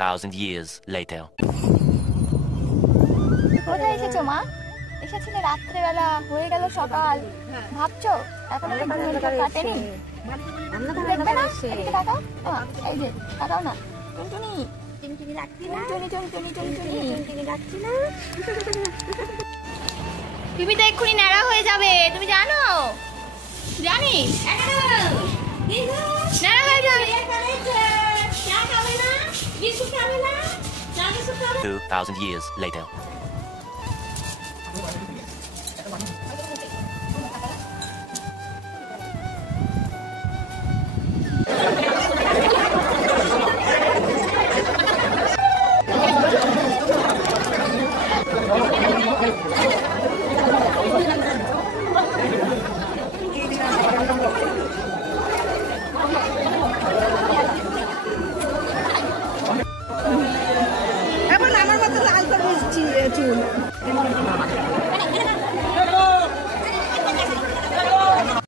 2,000 years later. কোথায় এসেছো মা? এসেছিলে রাত্রেবেলা, হয়ে গেল সকাল, ভাবছো এখনো তো কাটেনি? দেখবে না? এদিকে তাকাও। এই যে তাকাও না। টুনটুনি টুনটুনি ডাকছি না, টুনটুনি টুনটুনি ডাকছি না। তুমি তো এক্ষুনি ন্যাড়া হয়ে যাবে, তুমি জানো? জানিস ন্যাড়া হয়ে যাবে। 2,000 years later. এখন আমার মতো লাল করে চুল